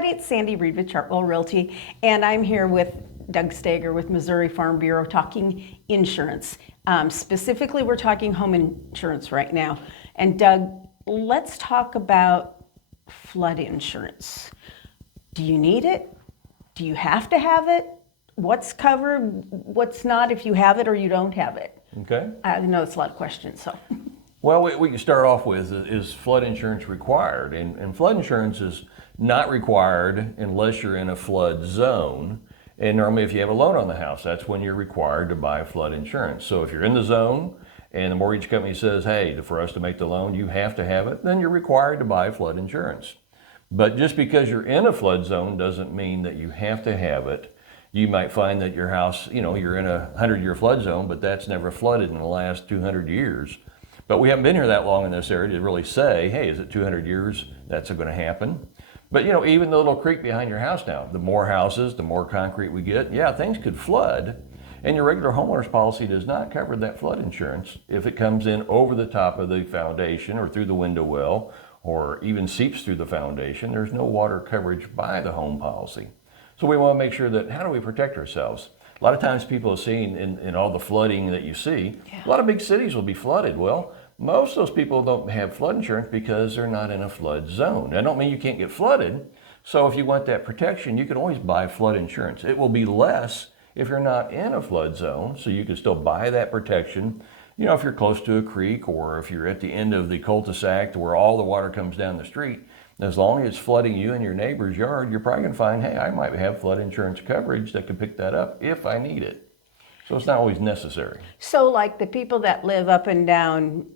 everybody, it's Sandi Reed with Chartwell Realty, and I'm here with Doug Steger with Missouri Farm Bureau talking insurance. Specifically, we're talking home insurance right now. And Doug, let's talk about flood insurance. Do you need it? Do you have to have it? What's covered? What's not if you have it or you don't have it? Okay. I know it's a lot of questions, so. Well, what you start off with is flood insurance required? And flood insurance is not required unless you're in a flood zone. And normally if you have a loan on the house, that's when you're required to buy flood insurance. So if you're in the zone and the mortgage company says, hey, for us to make the loan, you have to have it, then you're required to buy flood insurance. But just because you're in a flood zone doesn't mean that you have to have it. You might find that your house, you're in a 100-year flood zone, but that's never flooded in the last 200 years. But we haven't been here that long in this area to really say, hey, is it 200 years that's going to happen? But even the little creek behind your house now, the more houses, the more concrete we get, yeah, things could flood. And your regular homeowner's policy does not cover that flood insurance if it comes in over the top of the foundation or through the window well or even seeps through the foundation. There's no water coverage by the home policy. So we want to make sure that, how do we protect ourselves? A lot of times people have seen in all the flooding that you see, a lot of big cities will be flooded. Well, most of those people don't have flood insurance because they're not in a flood zone. I don't mean you can't get flooded. So if you want that protection, you can always buy flood insurance. It will be less if you're not in a flood zone, so you can still buy that protection. If you're close to a creek or if you're at the end of the cul-de-sac where all the water comes down the street, as long as it's flooding you and your neighbor's yard, you're probably going to find, hey, I might have flood insurance coverage that could pick that up if I need it. So it's not always necessary. So like the people that live up and down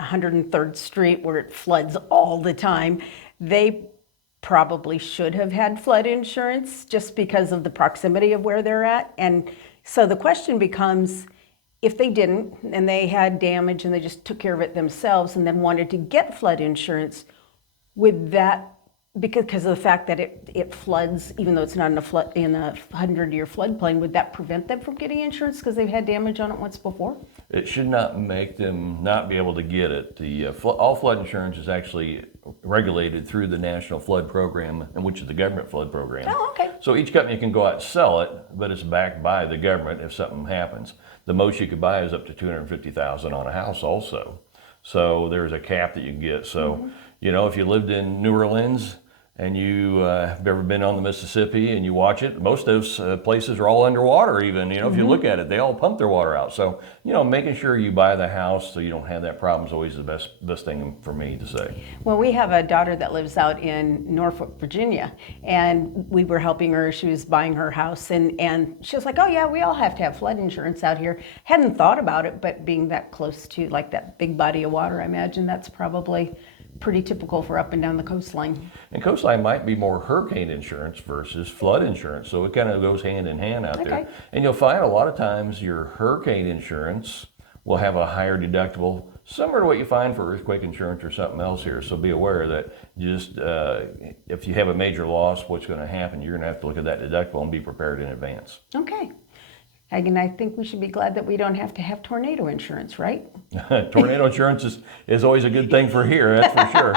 103rd Street where it floods all the time, they probably should have had flood insurance just because of the proximity of where they're at. And so the question becomes, if they didn't and they had damage and they just took care of it themselves and then wanted to get flood insurance, would that, because of the fact that it floods, even though it's not in a 100-year floodplain, would that prevent them from getting insurance because they've had damage on it once before? It should not make them not be able to get it. All flood insurance is actually regulated through the National Flood Program, which is the government flood program. Oh, okay. So each company can go out and sell it, but it's backed by the government if something happens. The most you could buy is up to $250,000 on a house also. So there's a cap that you can get. So, if you lived in New Orleans and you have ever been on the Mississippi and you watch it, most of those places are all underwater even, if you look at it, they all pump their water out. So, making sure you buy the house so you don't have that problem is always the best thing for me to say. Well, we have a daughter that lives out in Norfolk, Virginia, and we were helping her. She was buying her house, and she was like, oh yeah, we all have to have flood insurance out here. Hadn't thought about it, but being that close to like that big body of water, I imagine that's probably pretty typical for up and down the coastline. And coastline might be more hurricane insurance versus flood insurance, so it kind of goes hand in hand out there. And you'll find a lot of times your hurricane insurance will have a higher deductible, similar to what you find for earthquake insurance or something else here. So be aware that just if you have a major loss, what's going to happen, you're going to have to look at that deductible and be prepared in advance. Okay. And I think we should be glad that we don't have to have tornado insurance, right? Tornado insurance is always a good thing for here, that's for sure.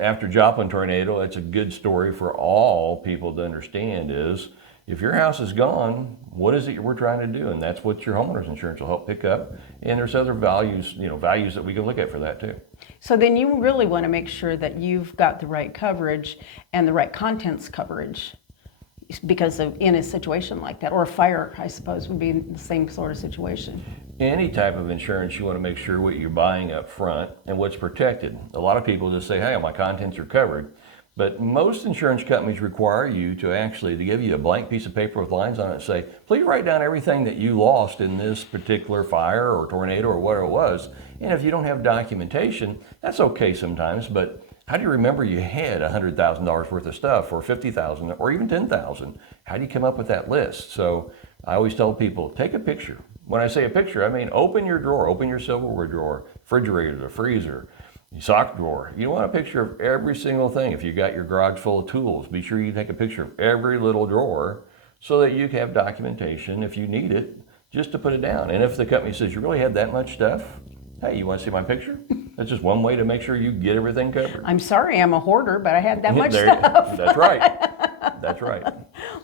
After Joplin tornado, it's a good story for all people to understand is, if your house is gone, what is it we're trying to do? And that's what your homeowner's insurance will help pick up. And there's other values that we can look at for that too. So then you really want to make sure that you've got the right coverage and the right contents coverage, because of in a situation like that, or a fire, I suppose, would be the same sort of situation. Any type of insurance, you want to make sure what you're buying up front and what's protected. A lot of people just say, hey, my contents are covered. But most insurance companies require you to give you a blank piece of paper with lines on it and say, please write down everything that you lost in this particular fire or tornado or whatever it was. And if you don't have documentation, that's okay sometimes, but how do you remember you had $100,000 worth of stuff, or $50,000, or even $10,000? How do you come up with that list? So I always tell people, take a picture. When I say a picture, I mean open your drawer, open your silverware drawer, refrigerator, the freezer, your sock drawer. You want a picture of every single thing. If you got your garage full of tools, be sure you take a picture of every little drawer so that you can have documentation if you need it, just to put it down. And if the company says you really had that much stuff, hey, you want to see my picture? That's just one way to make sure you get everything covered. I'm sorry I'm a hoarder, but I had that much There- stuff. That's right. That's right.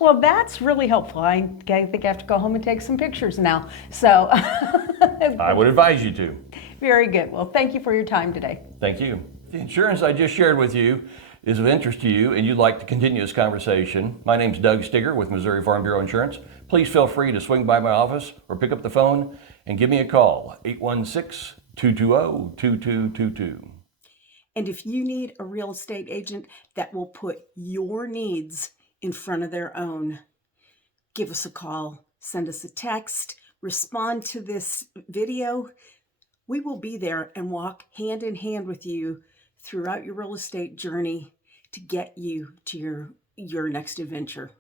Well, that's really helpful. I think I have to go home and take some pictures now. So, I would advise you to. very good. Well, thank you for your time today. Thank you. The insurance I just shared with you is of interest to you and you'd like to continue this conversation. My name's Doug Steger with Missouri Farm Bureau Insurance. Please feel free to swing by my office or pick up the phone and give me a call, 816-220-2222. And if you need a real estate agent that will put your needs in front of their own, give us a call, send us a text, respond to this video. We will be there and walk hand in hand with you throughout your real estate journey to get you to your next adventure.